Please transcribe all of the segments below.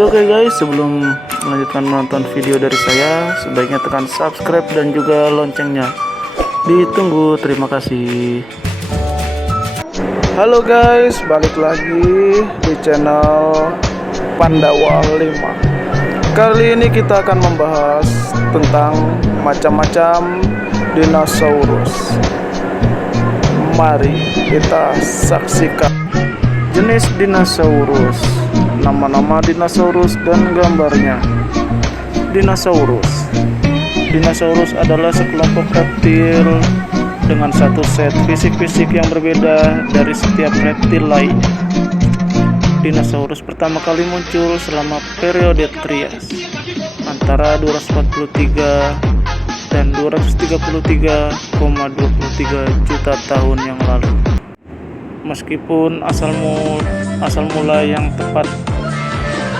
Oke guys, sebelum melanjutkan menonton video dari saya, sebaiknya tekan subscribe dan juga loncengnya. Ditunggu, terima kasih. Halo guys, balik lagi di channel Pandawa 5. Kali ini kita akan membahas tentang macam-macam dinosaurus. Mari kita saksikan jenis dinosaurus, nama-nama dinosaurus dan gambarnya. Dinosaurus adalah sekelompok reptil dengan satu set fisik-fisik yang berbeda dari setiap reptil lainnya. Dinosaurus pertama kali muncul selama periode Trias antara 243 dan 233,23 juta tahun yang lalu. Meskipun asal mula yang tepat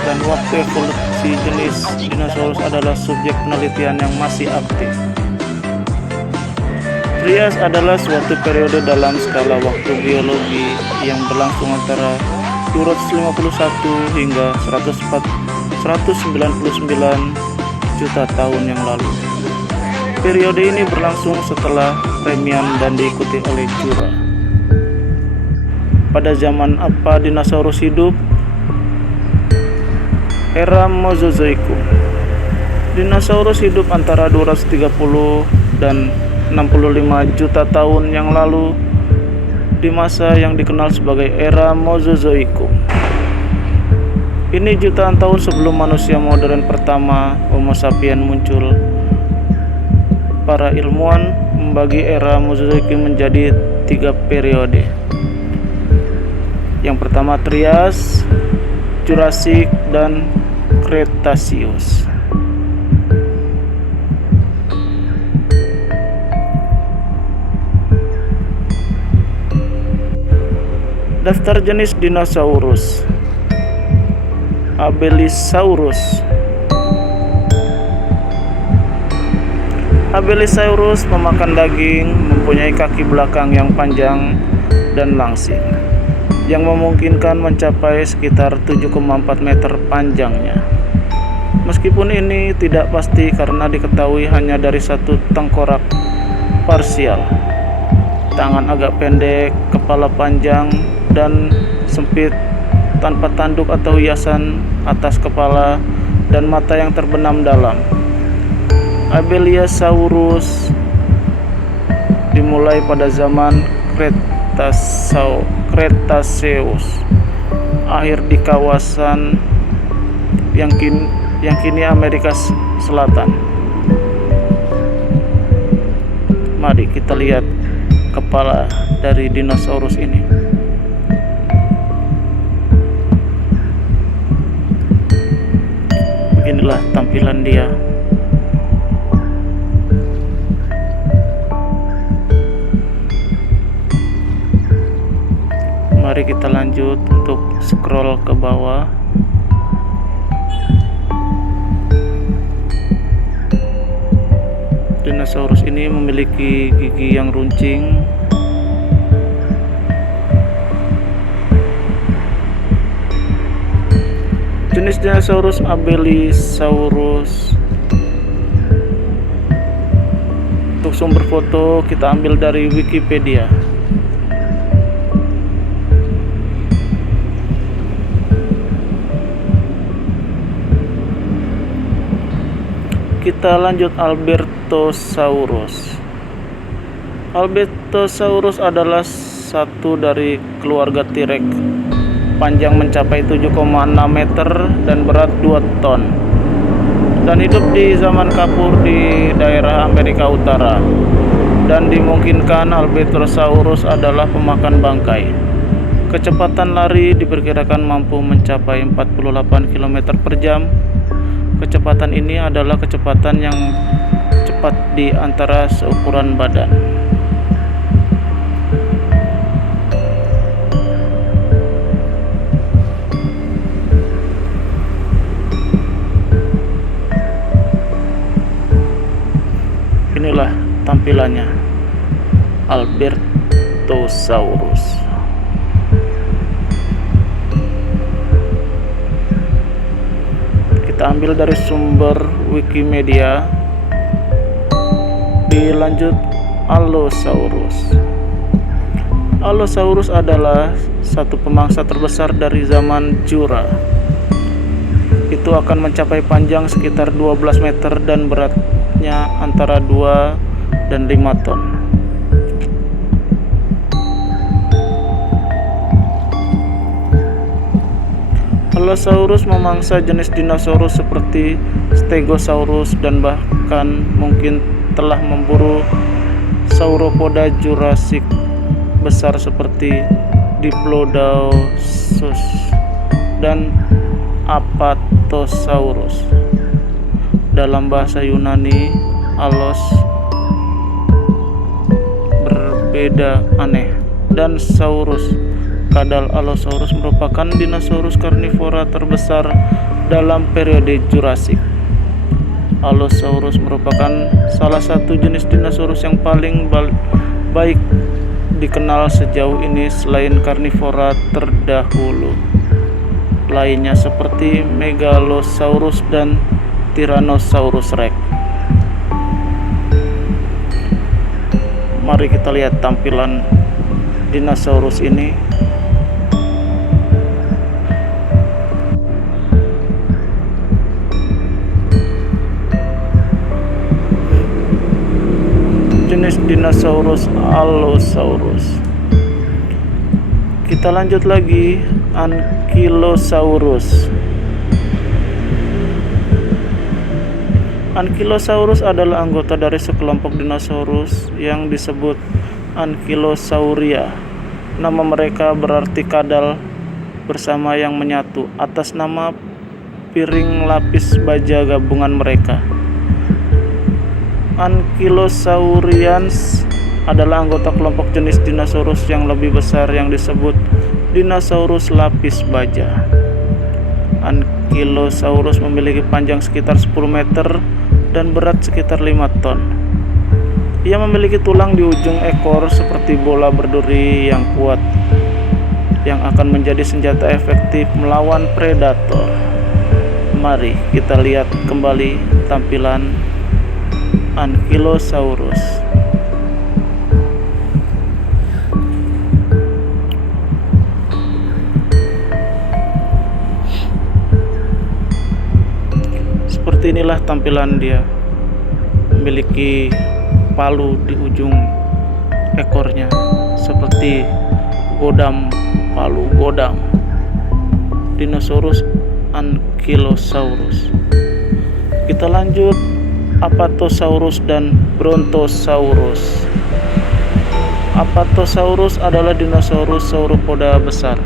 dan waktu evolusi jenis dinosaurus adalah subjek penelitian yang masih aktif. Trias adalah suatu periode dalam skala waktu geologi yang berlangsung antara 251 hingga 199 juta tahun yang lalu. Periode ini berlangsung setelah Permian dan diikuti oleh Jura. Pada zaman apa dinosaurus hidup? Era Mesozoikum. Dinosaurus hidup antara 230 dan 65 juta tahun yang lalu di masa yang dikenal sebagai era Mesozoikum. Ini jutaan tahun sebelum manusia modern pertama, Homo sapiens, muncul. Para ilmuwan membagi era Mesozoikum menjadi 3 periode. Yang pertama Trias, Jurassic, dan Cretaceous. Daftar jenis dinosaurus. Abelisaurus. Abelisaurus memakan daging, mempunyai kaki belakang yang panjang dan langsing, yang memungkinkan mencapai sekitar 7,4 meter panjangnya. Meskipun ini tidak pasti karena diketahui hanya dari satu tengkorak parsial, tangan agak pendek, kepala panjang dan sempit, tanpa tanduk atau hiasan atas kepala, dan mata yang terbenam dalam. Abelisaurus dimulai pada zaman Cretaceous akhir di kawasan yang kini Amerika Selatan. Mari kita lihat kepala dari dinosaurus ini. Beginilah tampilan dia. Mari kita lanjut untuk scroll ke bawah. Dinosaurus ini memiliki gigi yang runcing. Jenis dinosaurus Abelisaurus. Untuk sumber foto kita ambil dari Wikipedia. Kita lanjut Albertosaurus. Albertosaurus adalah satu dari keluarga T-Rex, panjang mencapai 7,6 meter dan berat 2 ton, dan hidup di zaman kapur di daerah Amerika Utara. Dan dimungkinkan Albertosaurus adalah pemakan bangkai. Kecepatan lari diperkirakan mampu mencapai 48 km per jam. Kecepatan ini adalah kecepatan yang cepat di antara seukuran badan. Inilah tampilannya Albertosaurus. kita ambil dari sumber Wikimedia. Dilanjut, Allosaurus. Allosaurus adalah satu pemangsa terbesar dari zaman Jura. Itu akan mencapai panjang sekitar 12 meter dan beratnya antara 2 dan 5 ton. Allosaurus memangsa jenis dinosaurus seperti Stegosaurus dan bahkan mungkin telah memburu sauropoda Jurassic besar seperti Diplodocus dan Apatosaurus. Dalam bahasa Yunani, Allos berbeda aneh dan Saurus. Kadal Allosaurus merupakan dinosaurus karnivora terbesar dalam periode Jurassic. Allosaurus merupakan salah satu jenis dinosaurus yang paling baik dikenal sejauh ini selain karnivora terdahulu lainnya seperti Megalosaurus dan Tyrannosaurus Rex. Mari kita lihat tampilan dinosaurus ini. Jenis dinosaurus Allosaurus. Kita lanjut lagi, Ankylosaurus. Ankylosaurus adalah anggota dari sekelompok dinosaurus yang disebut Ankylosauria. Nama mereka berarti kadal bersama yang menyatu atas nama piring lapis baja gabungan mereka. Ankylosaurians adalah anggota kelompok jenis dinosaurus yang lebih besar yang disebut dinosaurus lapis baja. Ankylosaurus memiliki panjang sekitar 10 meter dan berat sekitar 5 ton. Ia memiliki tulang di ujung ekor seperti bola berduri yang kuat yang akan menjadi senjata efektif melawan predator. Mari kita lihat kembali tampilan Ankylosaurus. Seperti inilah tampilan dia. Memiliki palu di ujung ekornya seperti godam, palu godam. Dinosaurus Ankylosaurus. Kita lanjut, Apatosaurus dan Brontosaurus. Apatosaurus adalah dinosaurus sauropoda besar.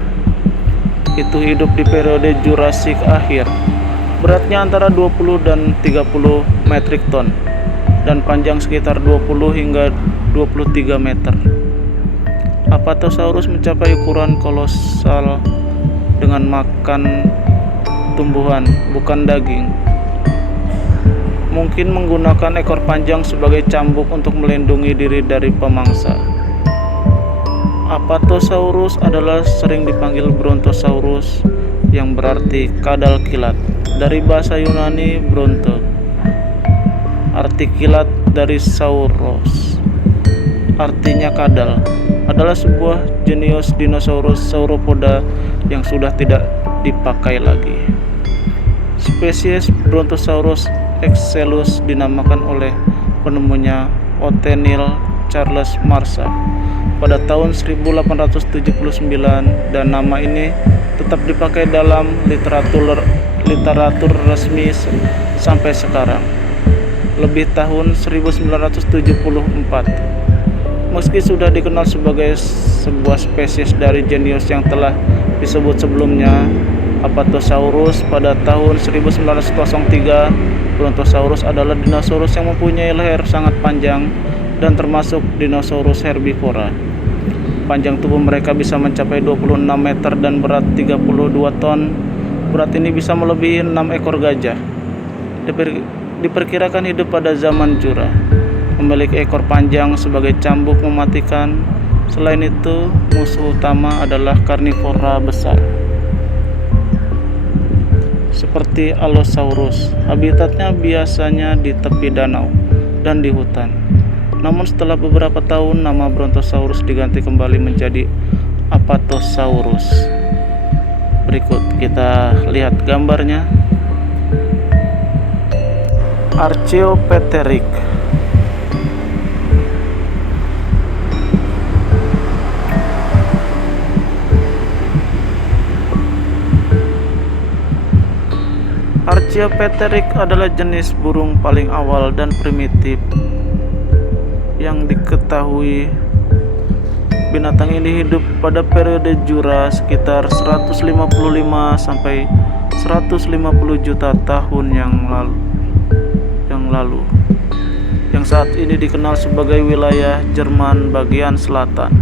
Itu hidup di periode Jurassic akhir. Beratnya antara 20 dan 30 metrik ton dan panjang sekitar 20 hingga 23 meter. Apatosaurus mencapai ukuran kolosal dengan makan tumbuhan, bukan daging. Mungkin menggunakan ekor panjang sebagai cambuk untuk melindungi diri dari pemangsa. Apatosaurus adalah sering dipanggil Brontosaurus yang berarti kadal kilat. Dari bahasa Yunani bronto, arti kilat dari sauros, artinya kadal, adalah sebuah jenius dinosaurus sauropoda yang sudah tidak dipakai lagi. Spesies Brontosaurus excellus dinamakan oleh penemunya Othniel Charles Marshall pada tahun 1879 dan nama ini tetap dipakai dalam literatur resmi sampai sekarang, lebih tahun 1974. Meski sudah dikenal sebagai sebuah spesies dari jenius yang telah disebut sebelumnya, Apatosaurus pada tahun 1903, Brontosaurus adalah dinosaurus yang mempunyai leher sangat panjang dan termasuk dinosaurus herbivora. Panjang tubuh mereka bisa mencapai 26 meter dan berat 32 ton. Berat ini bisa melebihi 6 ekor gajah. Diperkirakan hidup pada zaman Jura. Memiliki ekor panjang sebagai cambuk mematikan. Selain itu, musuh utama adalah karnivora besar. seperti Allosaurus. Habitatnya biasanya di tepi danau dan di hutan. Namun setelah beberapa tahun, nama Brontosaurus diganti kembali menjadi Apatosaurus. Berikut kita lihat gambarnya. Archaeopteryx. Archaeopteryx adalah jenis burung paling awal dan primitif yang diketahui. Binatang ini hidup pada periode Jura sekitar 155 sampai 150 juta tahun yang lalu, yang saat ini dikenal sebagai wilayah Jerman bagian selatan.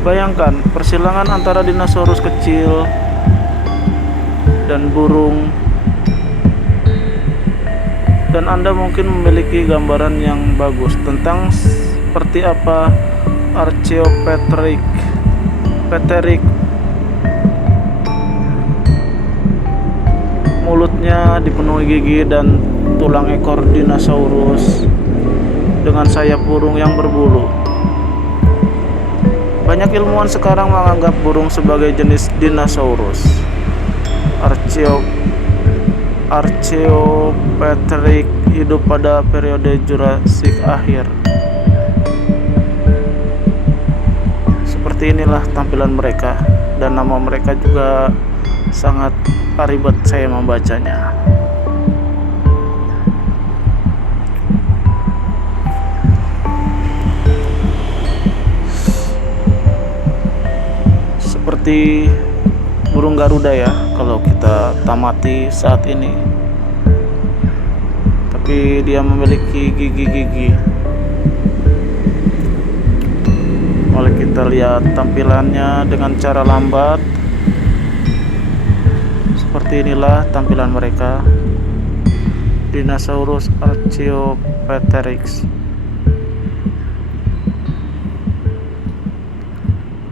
Bayangkan persilangan antara dinosaurus kecil dan burung, dan Anda mungkin memiliki gambaran yang bagus tentang seperti apa Archaeopteryx. Mulutnya dipenuhi gigi dan tulang ekor dinosaurus dengan sayap burung yang berbulu. Banyak ilmuwan sekarang menganggap burung sebagai jenis dinosaurus. Archaeopteryx hidup pada periode Jurassic akhir. Seperti inilah tampilan mereka, dan nama mereka juga sangat ribet saya membacanya. Seperti burung Garuda ya, kalau kita tamati saat ini. Tapi dia memiliki gigi-gigi. Mari kita lihat tampilannya dengan cara lambat. Seperti inilah tampilan mereka, Dinosaurus Archaeopteryx.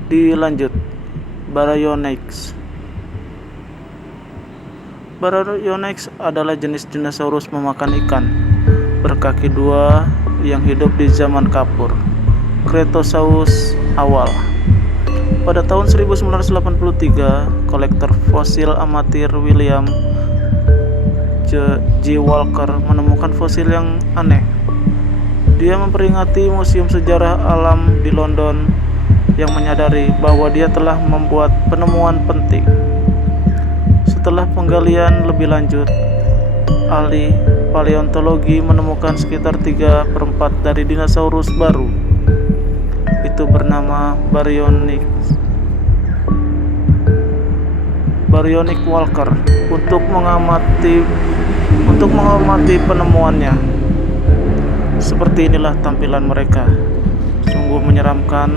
Dilanjut, Baryonyx. Baryonyx adalah jenis dinosaurus memakan ikan berkaki dua yang hidup di zaman Kapur, Cretaceous awal. Pada tahun 1983, kolektor fosil amatir William J. Walker menemukan fosil yang aneh. Dia memperingati Museum Sejarah Alam di London yang menyadari bahwa dia telah membuat penemuan penting. Setelah penggalian lebih lanjut, ahli paleontologi menemukan sekitar 3/4 dari dinosaurus baru. Itu bernama Baryonyx Walker untuk mengamati penemuannya. Seperti inilah tampilan mereka, sungguh menyeramkan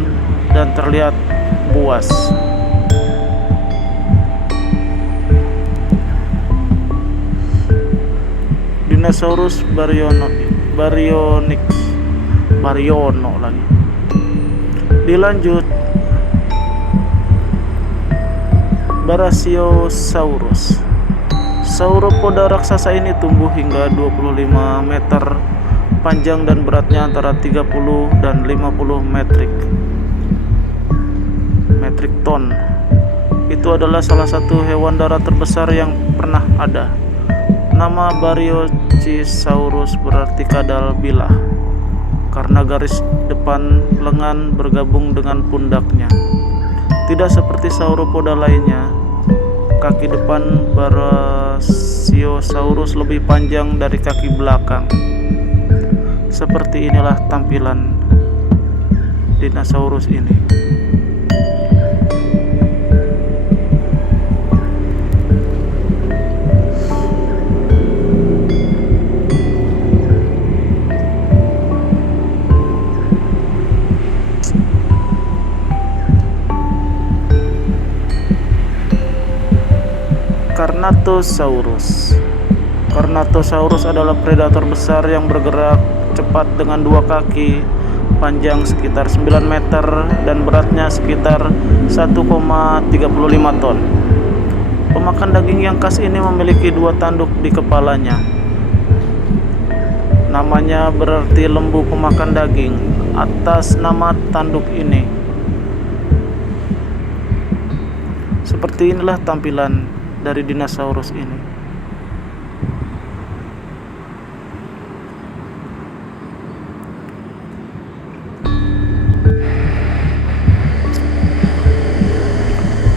dan terlihat buas. Dinosaurus Baryono lagi. Dilanjut, Brachiosaurus. Sauropoda raksasa ini tumbuh hingga 25 meter panjang dan beratnya antara 30 dan 50 metrik ton. Itu adalah salah satu hewan darat terbesar yang pernah ada. Nama Brachiosaurus berarti kadal bilah, karena garis depan lengan bergabung dengan pundaknya. Tidak seperti sauropoda lainnya, kaki depan Brachiosaurus lebih panjang dari kaki belakang. Seperti inilah tampilan dinosaurus ini. Carnotaurus adalah predator besar yang bergerak cepat dengan dua kaki panjang sekitar 9 meter dan beratnya sekitar 1,35 ton. Pemakan daging yang khas ini memiliki 2 tanduk di kepalanya. Namanya berarti lembu pemakan daging atas nama tanduk ini. Seperti inilah tampilan dari dinosaurus ini.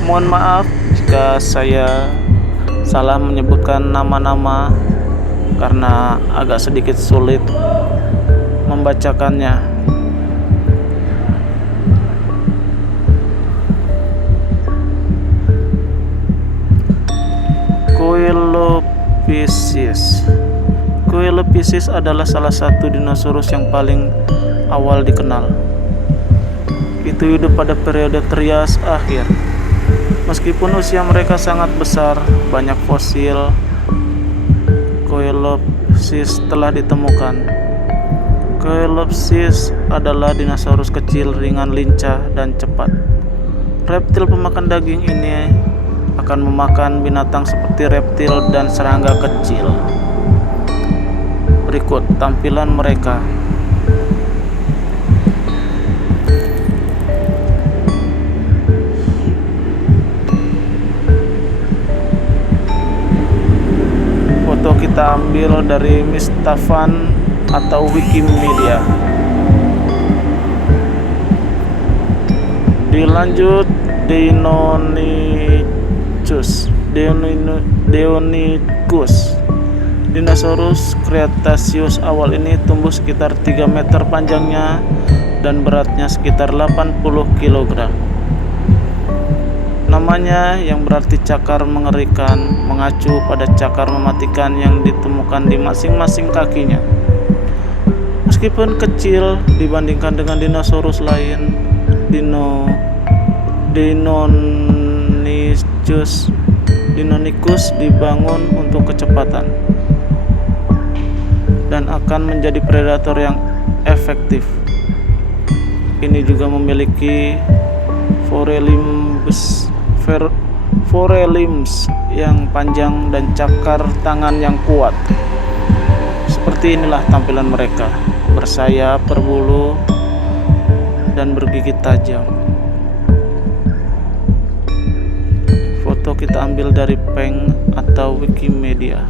Mohon maaf jika saya salah menyebutkan nama-nama karena agak sedikit sulit membacakannya. Coelophysis. Coelophysis adalah salah satu dinosaurus yang paling awal dikenal. Itu hidup pada periode Trias akhir. Meskipun usia mereka sangat besar, banyak fosil Coelophysis telah ditemukan. Coelophysis adalah dinosaurus kecil, ringan, lincah, dan cepat. Reptil pemakan daging ini akan memakan binatang seperti reptil dan serangga kecil. Berikut tampilan mereka. Foto kita ambil dari Mistafan atau Wikimedia. Dilanjut Deinonychus. Dinosaurus Cretaceous awal ini tumbuh sekitar 3 meter panjangnya dan beratnya sekitar 80 kg. Namanya yang berarti cakar mengerikan mengacu pada cakar mematikan yang ditemukan di masing-masing kakinya. Meskipun kecil dibandingkan dengan dinosaurus lain, Deinonychus dibangun untuk kecepatan dan akan menjadi predator yang efektif. Ini juga memiliki forelimbs yang panjang dan cakar tangan yang kuat. Seperti inilah tampilan mereka, bersayap, berbulu, dan bergigit tajam. Foto kita ambil dari Peng atau Wikimedia.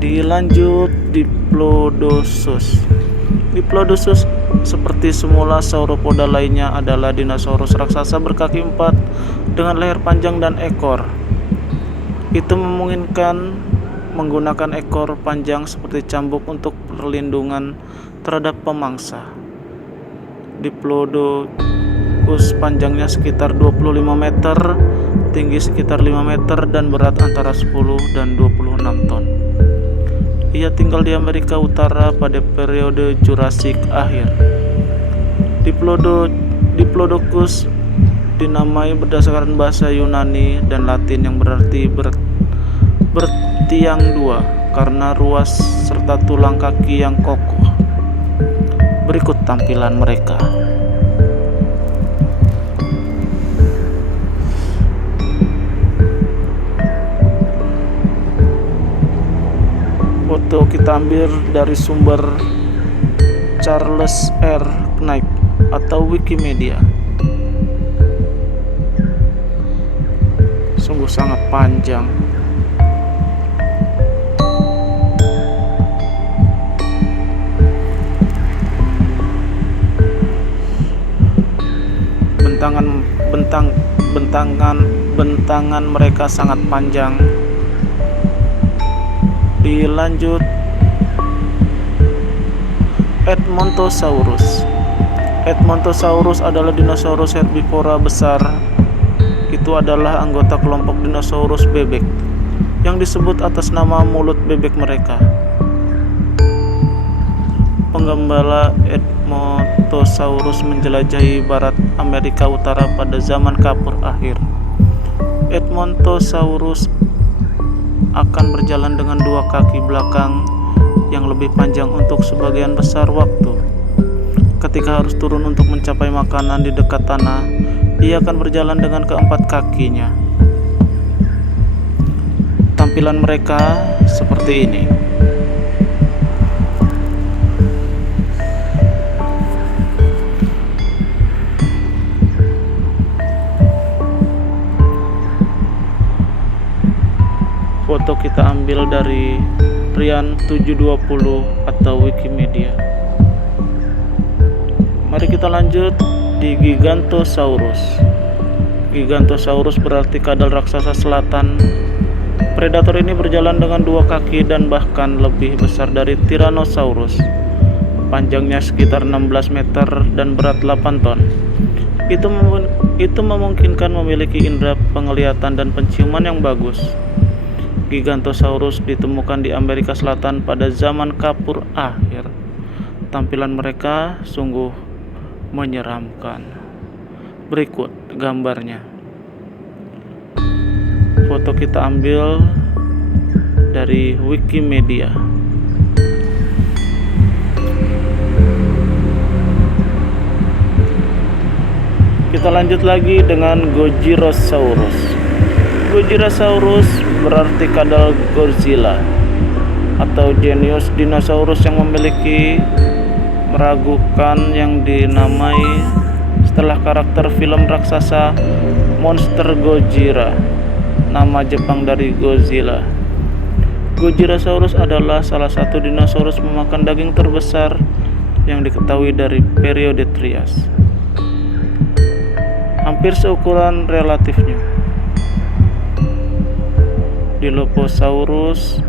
Dilanjut Diplodocus. Diplodocus seperti semula sauropoda lainnya adalah dinosaurus raksasa berkaki 4 dengan leher panjang dan ekor. Itu memungkinkan menggunakan ekor panjang seperti cambuk untuk perlindungan terhadap pemangsa. Diplodocus panjangnya sekitar 25 meter, tinggi sekitar 5 meter dan berat antara 10 dan 26 ton. Ia tinggal di Amerika Utara pada periode Jurassik akhir. Diplodocus dinamai berdasarkan bahasa Yunani dan Latin yang berarti bertiang dua karena ruas serta tulang kaki yang kokoh. Berikut tampilan mereka. Foto kita ambil dari sumber Charles R. Knight atau Wikimedia. Sungguh sangat panjang. Bentangan mereka sangat panjang. Dilanjut Edmontosaurus. Edmontosaurus adalah dinosaurus herbivora besar. Itu adalah anggota kelompok dinosaurus bebek yang disebut atas nama mulut bebek mereka. Penggembala Edmontosaurus menjelajahi barat Amerika Utara pada zaman Kapur akhir. Edmontosaurus akan berjalan dengan 2 kaki belakang yang lebih panjang untuk sebagian besar waktu. Ketika harus turun untuk mencapai makanan di dekat tanah, ia akan berjalan dengan keempat kakinya. Tampilan mereka seperti ini. Foto kita ambil dari Rian 720 atau Wikimedia. Mari kita lanjut di Gigantosaurus. Gigantosaurus berarti kadal raksasa selatan. Predator ini berjalan dengan 2 kaki dan bahkan lebih besar dari Tyrannosaurus. Panjangnya sekitar 16 meter dan berat 8 ton. Itu memungkinkan memiliki indera penglihatan dan penciuman yang bagus. Gigantosaurus ditemukan di Amerika Selatan pada zaman Kapur akhir. Tampilan mereka sungguh menyeramkan. Berikut gambarnya. Foto kita ambil dari Wikimedia. Kita lanjut lagi dengan Gojirasaurus. Gojirasaurus berarti kadal Godzilla atau jenius dinosaurus yang memiliki meragukan yang dinamai setelah karakter film raksasa monster Gojira, nama Jepang dari Godzilla. Gojirasaurus adalah salah satu dinosaurus memakan daging terbesar yang diketahui dari periode Trias. Hampir seukuran relatifnya. Dilophosaurus,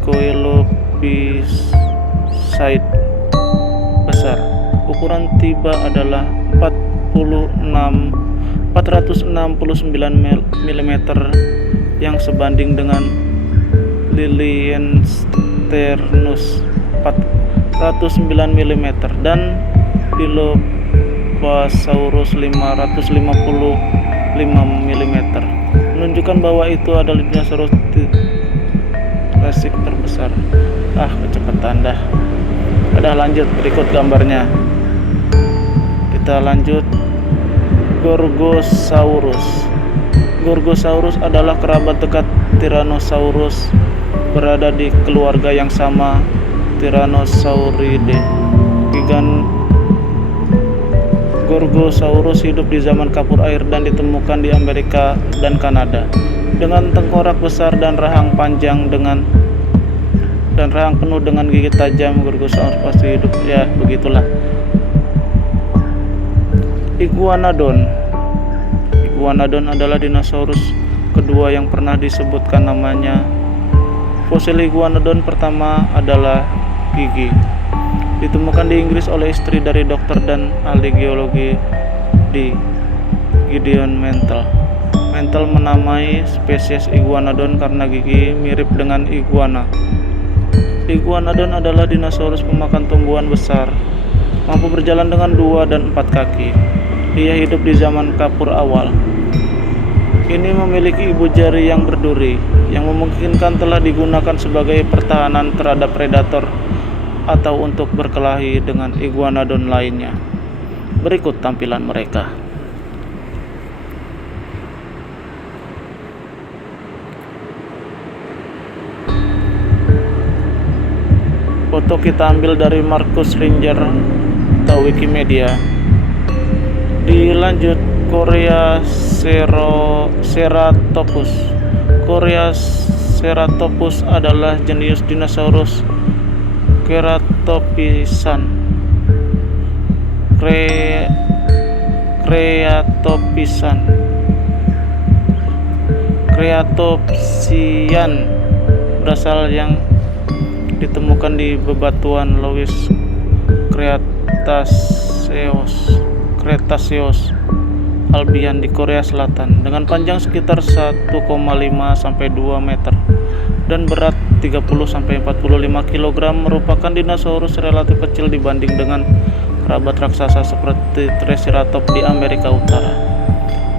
Coelophysae besar. Ukuran tiba adalah 469 mm yang sebanding dengan Liliensternus 409 mm dan Dilophosaurus 555 mm, menunjukkan bahwa itu adalah dinosaurus Jurassic terbesar. Kecepatan dah. Udah lanjut, berikut gambarnya. Kita lanjut. Gorgosaurus. Gorgosaurus adalah kerabat dekat Tyrannosaurus, berada di keluarga yang sama, Tyrannosauridae. Gorgosaurus hidup di zaman Kapur air dan ditemukan di Amerika dan Kanada. Dengan tengkorak besar dan rahang panjang dan rahang penuh dengan gigi tajam, Gorgosaurus pasti hidup. Ya, begitulah. Iguanodon. Iguanodon adalah dinosaurus kedua yang pernah disebutkan namanya. Fosil Iguanodon pertama adalah gigi. Ditemukan di Inggris oleh istri dari dokter dan ahli geologi di Gideon Mantell. Mantell menamai spesies Iguanodon karena gigi mirip dengan iguana. Iguanodon adalah dinosaurus pemakan tumbuhan besar, mampu berjalan dengan 2 dan 4 kaki. Ia hidup di zaman Kapur awal. Ini memiliki ibu jari yang berduri, yang memungkinkan telah digunakan sebagai pertahanan terhadap predator atau untuk berkelahi dengan iguanodon lainnya. Berikut tampilan mereka. Foto kita ambil dari Marcus Ranger atau Wikimedia. Dilanjut Coreaceratopus. Coreaceratopus adalah jenius dinosaurus Ceratopsian. Creatopsian berasal yang ditemukan di bebatuan Louis Cretaceous Albion di Korea Selatan dengan panjang sekitar 1,5 sampai 2 meter dan berat 30 sampai 45 kg, merupakan dinosaurus relatif kecil dibanding dengan kerabat raksasa seperti Triceratops di Amerika Utara.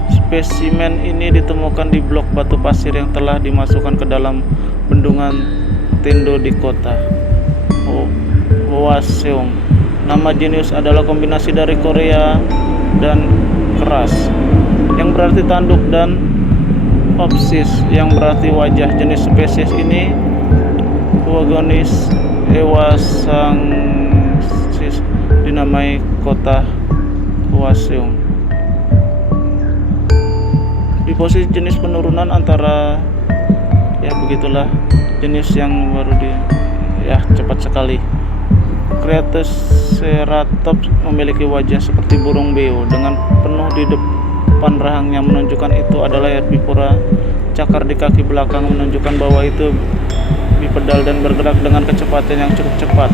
Spesimen ini ditemukan di blok batu pasir yang telah dimasukkan ke dalam bendungan Tendo di kota Hwaseong. Nama jenius adalah kombinasi dari Korea dan keras, yang berarti tanduk, dan opsis, yang berarti wajah. Jenis spesies ini Huagonis ewasangsis dinamai kota Hwaseong. Di posisi jenis penurunan antara, ya begitulah, jenis yang baru cepat sekali. Triceratops memiliki wajah seperti burung beo dengan penuh di depan rahangnya, menunjukkan itu adalah herbivora. Cakar di kaki belakang menunjukkan bahwa itu bipedal dan bergerak dengan kecepatan yang cukup cepat.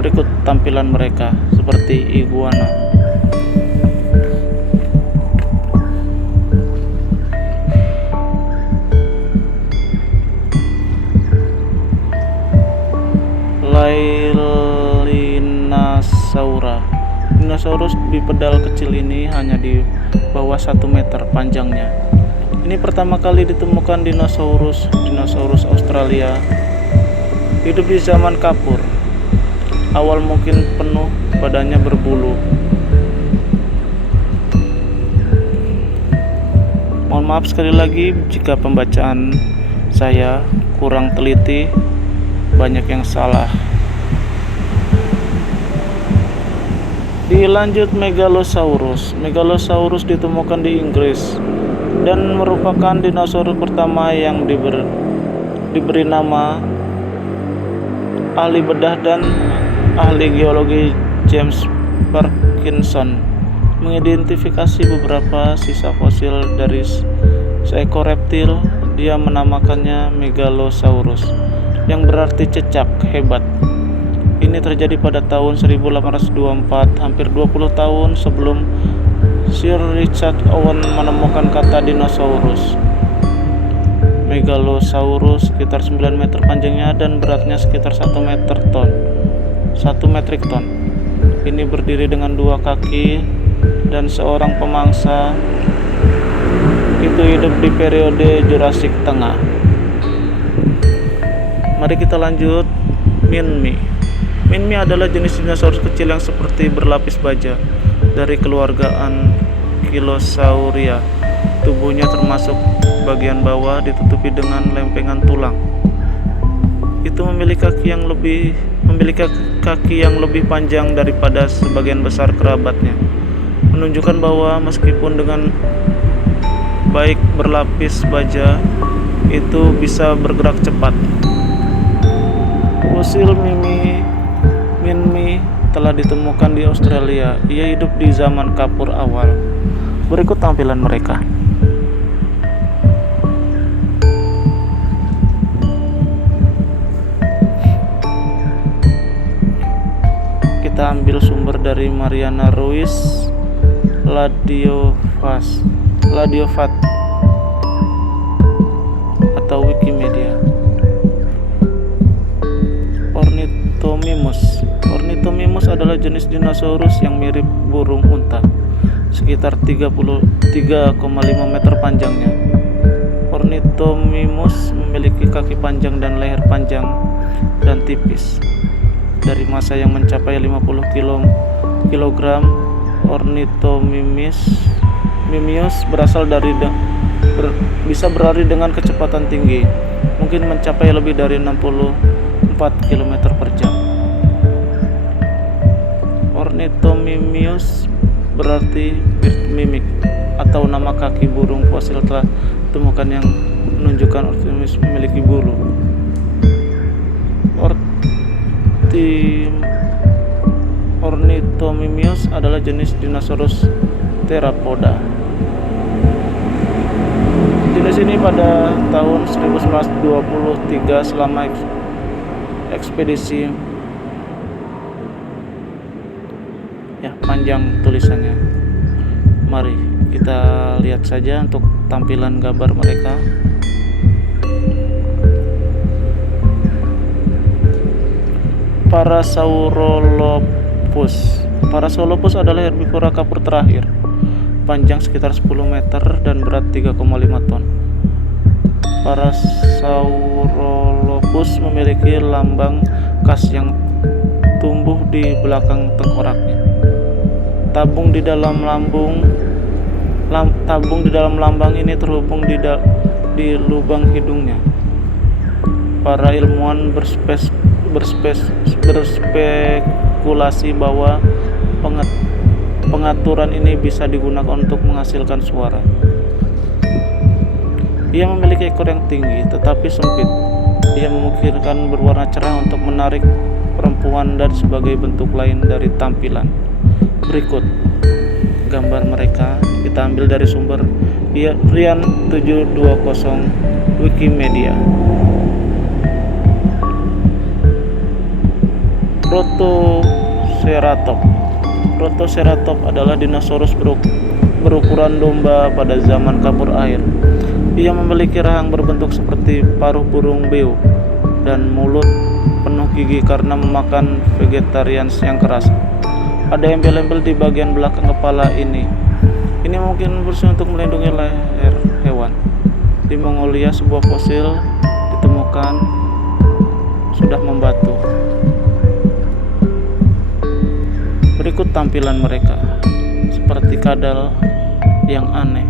Berikut tampilan mereka seperti iguana. Laelinasaura. Dinosaurus bipedal kecil ini hanya di bawah 1 meter panjangnya. Ini pertama kali ditemukan dinosaurus Australia. Hidup di zaman kapur. Awal mungkin penuh, badannya berbulu. Mohon maaf sekali lagi jika pembacaan saya kurang teliti, banyak yang salah. Dilanjut Megalosaurus. Megalosaurus ditemukan di Inggris dan merupakan dinosaurus pertama yang diberi nama ahli bedah dan ahli geologi James Parkinson mengidentifikasi beberapa sisa fosil dari seekor reptil. Dia menamakannya Megalosaurus, yang berarti cecak hebat. Ini terjadi pada tahun 1824, hampir 20 tahun sebelum Sir Richard Owen menemukan kata dinosaurus. Megalosaurus sekitar 9 meter panjangnya dan beratnya sekitar 1 metrik ton. Ini berdiri dengan 2 kaki dan seorang pemangsa. Itu hidup di periode Jurassik Tengah. Mari kita lanjut. Minmi. Minmi adalah jenis dinosaurus kecil yang seperti berlapis baja dari keluarga Ankylosauria. Tubuhnya termasuk bagian bawah ditutupi dengan lempengan tulang. Itu memiliki kaki yang lebih panjang daripada sebagian besar kerabatnya, menunjukkan bahwa meskipun dengan baik berlapis baja, itu bisa bergerak cepat. Fosil Minmi telah ditemukan di Australia. Ia hidup di zaman kapur awal. Berikut tampilan mereka. Kita ambil sumber dari Mariana Ruiz, Ladiovat atau Wikimedia. Ornithomimus adalah jenis dinosaurus yang mirip burung unta, sekitar 3,5 meter panjangnya. Ornithomimus memiliki kaki panjang dan leher panjang dan tipis. Dari massa yang mencapai 50 kg, Ornithomimus berasal dari bisa berlari dengan kecepatan tinggi, mungkin mencapai lebih dari 64 km per jam. Ornithomimus berarti bird mimic atau nama kaki burung fosil telah ditemukan yang menunjukkan Ornithomimus memiliki bulu. Ornithomimus adalah jenis dinosaurus Theropoda. Jenis ini pada tahun 1923 selama ekspedisi, panjang tulisannya. Mari kita lihat saja untuk tampilan gambar mereka. Parasaurolophus adalah herbivora kapur terakhir, panjang sekitar 10 meter dan berat 3,5 ton. Parasaurolophus memiliki lambang bekas yang tumbuh di belakang tengkoraknya. Tabung di dalam lambang ini terhubung di lubang hidungnya. Para ilmuwan berspekulasi bahwa pengaturan ini bisa digunakan untuk menghasilkan suara. Ia memiliki ekor yang tinggi tetapi sempit. Ia memungkinkan berwarna cerah untuk menarik perempuan dan sebagai bentuk lain dari tampilan. Berikut gambar mereka, kita ambil dari sumber Rian 720 Wikimedia. Protoceratops adalah dinosaurus berukuran domba pada zaman kapur akhir. Ia memiliki rahang berbentuk seperti paruh burung beo dan mulut penuh gigi karena memakan vegetarians yang keras. Ada embel-embel di bagian belakang kepala ini. Ini mungkin berfungsi untuk melindungi leher hewan. Di Mongolia, sebuah fosil ditemukan sudah membatu. Berikut tampilan mereka, seperti kadal yang aneh.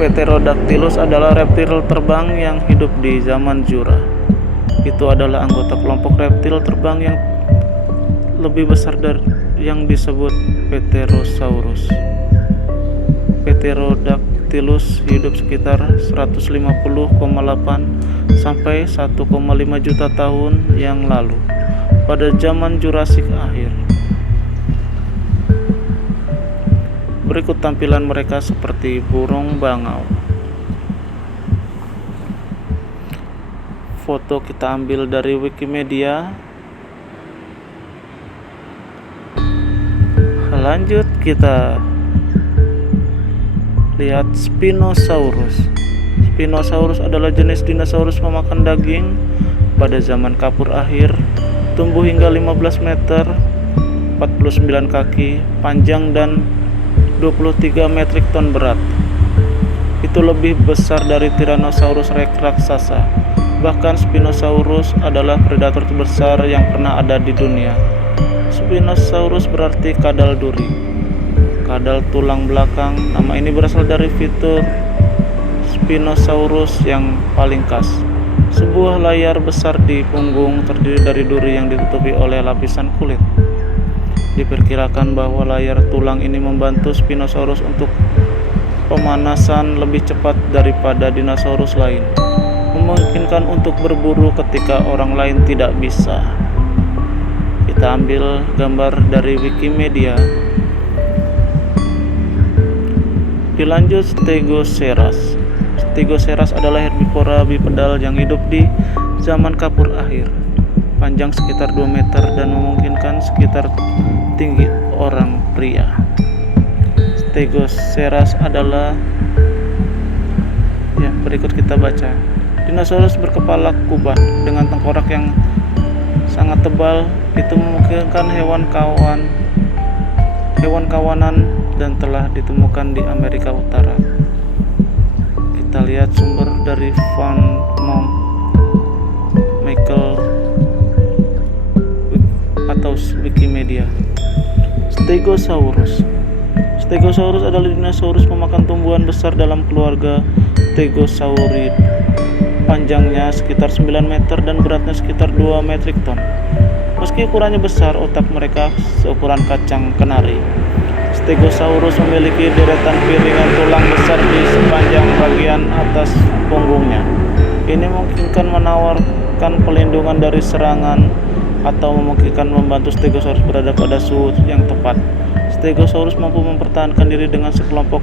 Pterodactylus adalah reptil terbang yang hidup di zaman Jura. Itu adalah anggota kelompok reptil terbang yang lebih besar dari yang disebut Pterosaurus. Pterodactylus hidup sekitar 150,8 sampai 1,5 juta tahun yang lalu pada zaman Jurassic akhir. Berikut tampilan mereka seperti burung bangau. Foto kita ambil dari Wikimedia. Lanjut kita lihat Spinosaurus. Spinosaurus adalah jenis dinosaurus pemakan daging pada zaman kapur akhir, tumbuh hingga 15 meter, 49 kaki, panjang dan 23 metrik ton berat. Itu lebih besar dari Tyrannosaurus Rex raksasa. Bahkan Spinosaurus adalah predator terbesar yang pernah ada di dunia. Spinosaurus berarti kadal duri, kadal tulang belakang. Nama ini berasal dari fitur Spinosaurus yang paling khas. Sebuah layar besar di punggung terdiri dari duri yang ditutupi oleh lapisan kulit. Diperkirakan bahwa layar tulang ini membantu Spinosaurus untuk pemanasan lebih cepat daripada dinosaurus lain, memungkinkan untuk berburu ketika orang lain tidak bisa. Kita ambil gambar dari Wikimedia. Dilanjut Stegosaurus. Stegosaurus adalah herbivora bipedal yang hidup di zaman kapur akhir, panjang sekitar 2 meter dan memungkinkan sekitar tinggi orang pria. Stegosaurus adalah berikut kita baca. Dinosaurus berkepala kubah dengan tengkorak yang sangat tebal. Itu memungkinkan hewan kawanan dan telah ditemukan di Amerika Utara. Kita lihat sumber dari Van Mom Michael atau Wikimedia. Stegosaurus. Stegosaurus adalah dinosaurus pemakan tumbuhan besar dalam keluarga Stegosauridae. Panjangnya sekitar 9 meter dan beratnya sekitar 2 metrik ton. Meski ukurannya besar, otak mereka seukuran kacang kenari. Stegosaurus memiliki deretan piringan tulang besar di sepanjang bagian atas punggungnya. Ini memungkinkan menawarkan pelindungan dari serangan atau memungkinkan membantu Stegosaurus berada pada suhu yang tepat. Stegosaurus mampu mempertahankan diri dengan sekelompok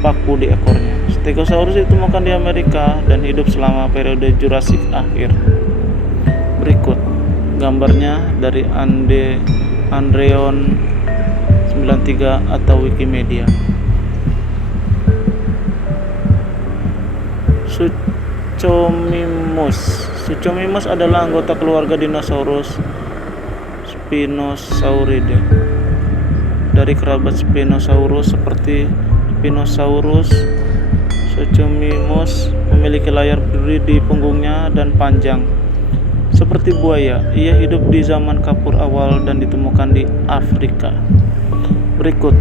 paku di ekornya. Stegosaurus ditemukan di Amerika dan hidup selama periode Jurassic akhir. Berikut gambarnya dari Andreon 93 atau Wikimedia. Suchomimus. Suchomimus adalah anggota keluarga dinosaurus Spinosauridae. Dari kerabat Spinosaurus seperti Spinosaurus, Suchomimus memiliki layar berduri di punggungnya dan panjang. Seperti buaya, ia hidup di zaman Kapur awal dan ditemukan di Afrika. Berikut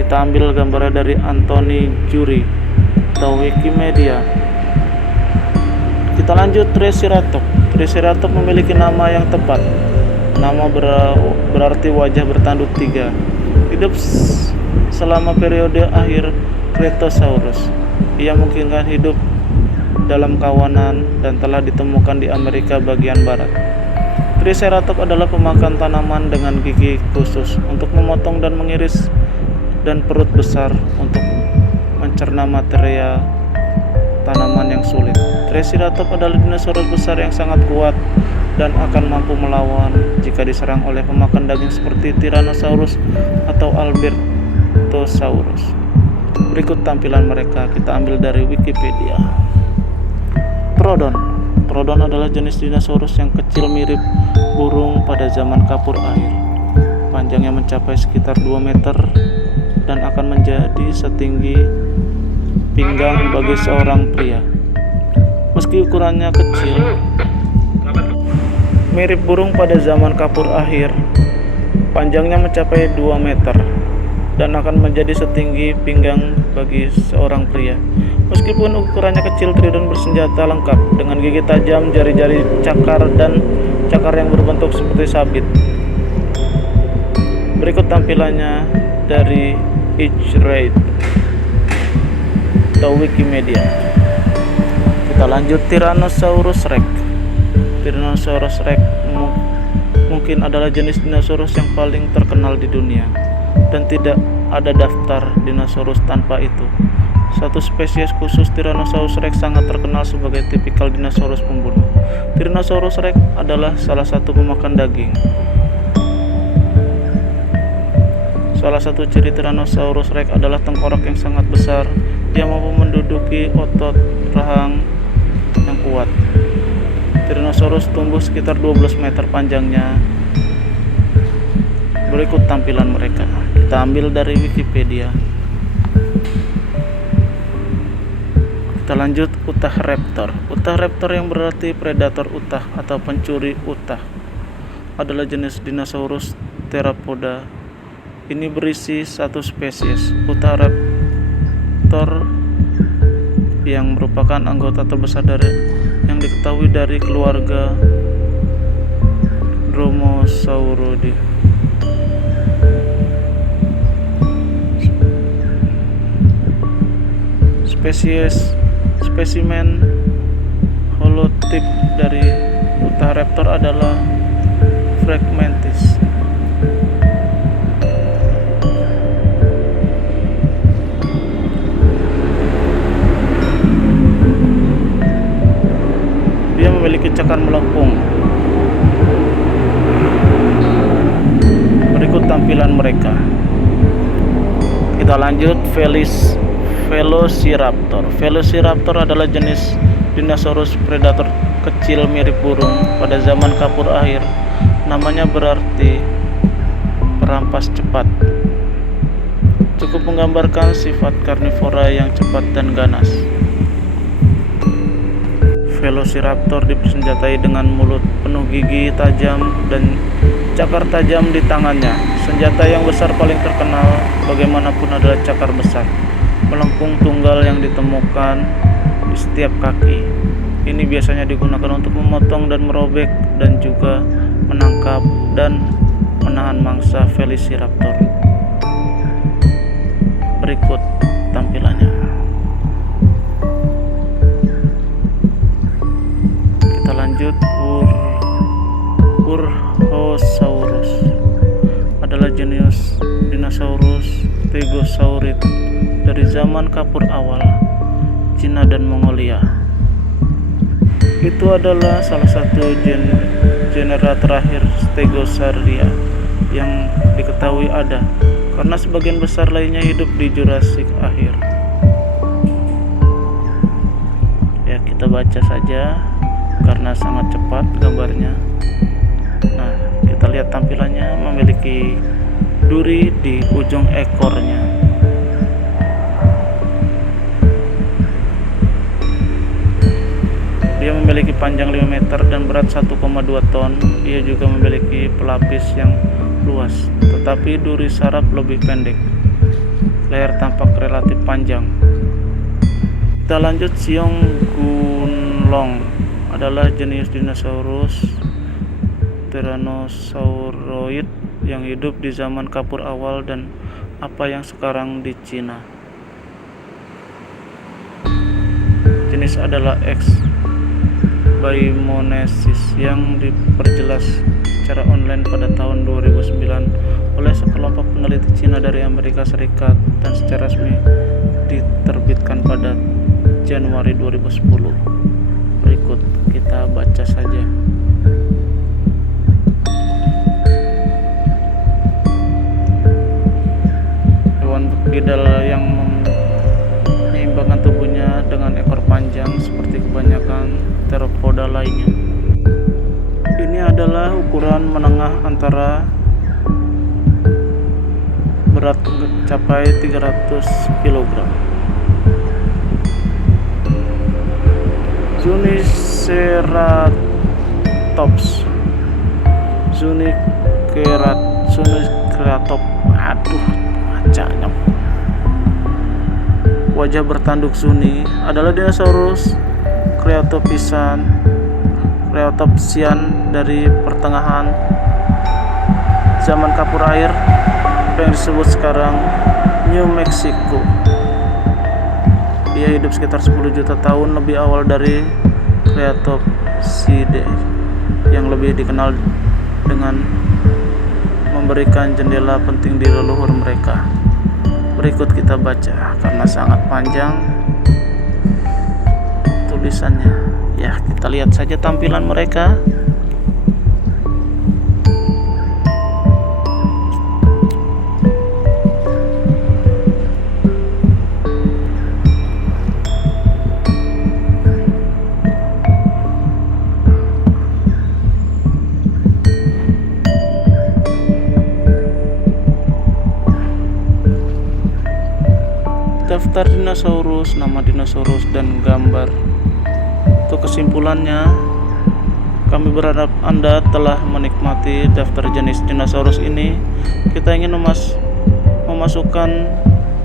kita ambil gambarnya dari Anthony Jury atau Wikimedia. Kita lanjut Triceratops. Triceratops memiliki nama yang tepat. Nama berarti wajah bertanduk 3. Hidup selama periode akhir Kretasaurus. Ia mungkin hidup dalam kawanan dan telah ditemukan di Amerika bagian barat. Triceratops adalah pemakan tanaman dengan gigi khusus untuk memotong dan mengiris dan perut besar untuk mencerna material tanaman yang sulit. Triceratops adalah dinosaurus besar yang sangat kuat dan akan mampu melawan jika diserang oleh pemakan daging seperti Tyrannosaurus atau Albertosaurus. Berikut tampilan mereka, kita ambil dari Wikipedia. Pterodon. Pterodon adalah jenis dinosaurus yang kecil mirip burung pada zaman Kapur akhir. Panjangnya mencapai sekitar 2 meter dan akan menjadi setinggi pinggang bagi seorang pria. Meski ukurannya kecil, mirip burung pada zaman Kapur akhir, panjangnya mencapai 2 meter dan akan menjadi setinggi pinggang bagi seorang pria. Meskipun ukurannya kecil, Pterodon bersenjata lengkap dengan gigi tajam, jari-jari cakar, dan cakar yang berbentuk seperti sabit. Berikut tampilannya dari Earthrise atau Wikimedia. Kita lanjut Tyrannosaurus Rex. Tyrannosaurus Rex mungkin adalah jenis dinosaurus yang paling terkenal di dunia, dan tidak ada daftar dinosaurus tanpa itu. Satu spesies khusus Tyrannosaurus Rex sangat terkenal sebagai tipikal dinosaurus pembunuh. Tyrannosaurus Rex adalah salah satu pemakan daging. Salah satu ciri Tyrannosaurus Rex adalah tengkorak yang sangat besar. Dia mampu menduduki otot rahang yang kuat. Tyrannosaurus tumbuh sekitar 12 meter panjangnya. Berikut tampilan mereka, kita ambil dari Wikipedia. Kita lanjut Utahraptor. Utahraptor yang berarti predator utah atau pencuri utah adalah jenis dinosaurus theropoda. Ini berisi satu spesies, Utahraptor, yang merupakan anggota terbesar yang diketahui dari keluarga Dromaeosauridae. Spesimen holotip dari Utahraptor adalah Fragmentis. Dia memiliki cakar melengkung. Berikut tampilan mereka. Kita lanjut Velociraptor. Velociraptor adalah jenis dinosaurus predator kecil mirip burung pada zaman Kapur akhir. Namanya berarti perampas cepat. Cukup menggambarkan sifat karnivora yang cepat dan ganas. Velociraptor dipersenjatai dengan mulut penuh gigi tajam dan cakar tajam di tangannya. Senjata yang besar paling terkenal bagaimanapun adalah cakar besar melengkung tunggal yang ditemukan di setiap kaki. Ini biasanya digunakan untuk memotong dan merobek dan juga menangkap dan menahan mangsa Velociraptor. Berikut tampilannya. Kita lanjut. Urhosaurus adalah jenis dinosaurus Tegosaurid dari zaman Kapur awal, Cina dan Mongolia. Itu adalah salah satu genera terakhir Stegosauria yang diketahui ada, karena sebagian besar lainnya hidup di Jurassic akhir. Ya, kita baca saja karena sangat cepat gambarnya. Nah, kita lihat tampilannya, memiliki duri di ujung ekornya. Dia memiliki panjang 5 meter dan berat 1,2 ton. Dia juga memiliki pelapis yang luas, tetapi duri saraf lebih pendek. Leher tampak relatif panjang. Kita lanjut. Siong gunlong adalah jenis dinosaurus Tyrannosauroid yang hidup di zaman Kapur awal dan apa yang sekarang di Cina. Jenis adalah X. Biomonesis yang diperjelas secara online pada tahun 2009 oleh sekelompok peneliti Cina dari Amerika Serikat dan secara resmi diterbitkan pada Januari 2010. Berikut kita baca saja. Hewan bipedal yang menyeimbangkan tubuhnya dengan ekor panjang seperti kebanyakan teropoda lainnya. Ini adalah ukuran menengah antara berat mencapai 300 kg. Zuniceratops. Zuniceratops. Aduh, bacanya. Wajah bertanduk Zuni adalah dinosaurus Creatopsian dari pertengahan zaman Kapur air, yang disebut sekarang New Mexico. Dia hidup sekitar 10 juta tahun lebih awal dari Creatopsidae yang lebih dikenal dengan memberikan jendela penting di leluhur mereka. Berikut kita baca karena sangat panjang tulisannya. Ya, kita lihat saja tampilan mereka. Daftar dinosaurus, nama dinosaurus, dan gambar. Untuk kesimpulannya, kami berharap Anda telah menikmati daftar jenis dinosaurus ini. Kita ingin memasukkan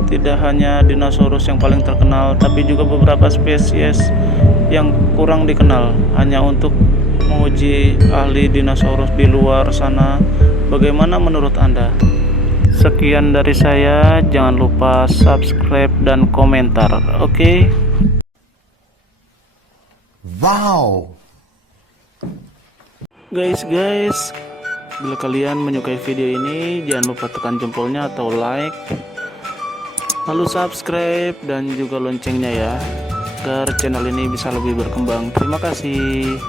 tidak hanya dinosaurus yang paling terkenal, tapi juga beberapa spesies yang kurang dikenal, hanya untuk menguji ahli dinosaurus di luar sana. Bagaimana menurut Anda? Sekian dari saya, jangan lupa subscribe dan komentar, oke? Wow. Guys, bila kalian menyukai video ini, jangan lupa tekan jempolnya atau like, lalu subscribe dan juga loncengnya ya, agar channel ini bisa lebih berkembang. Terima kasih.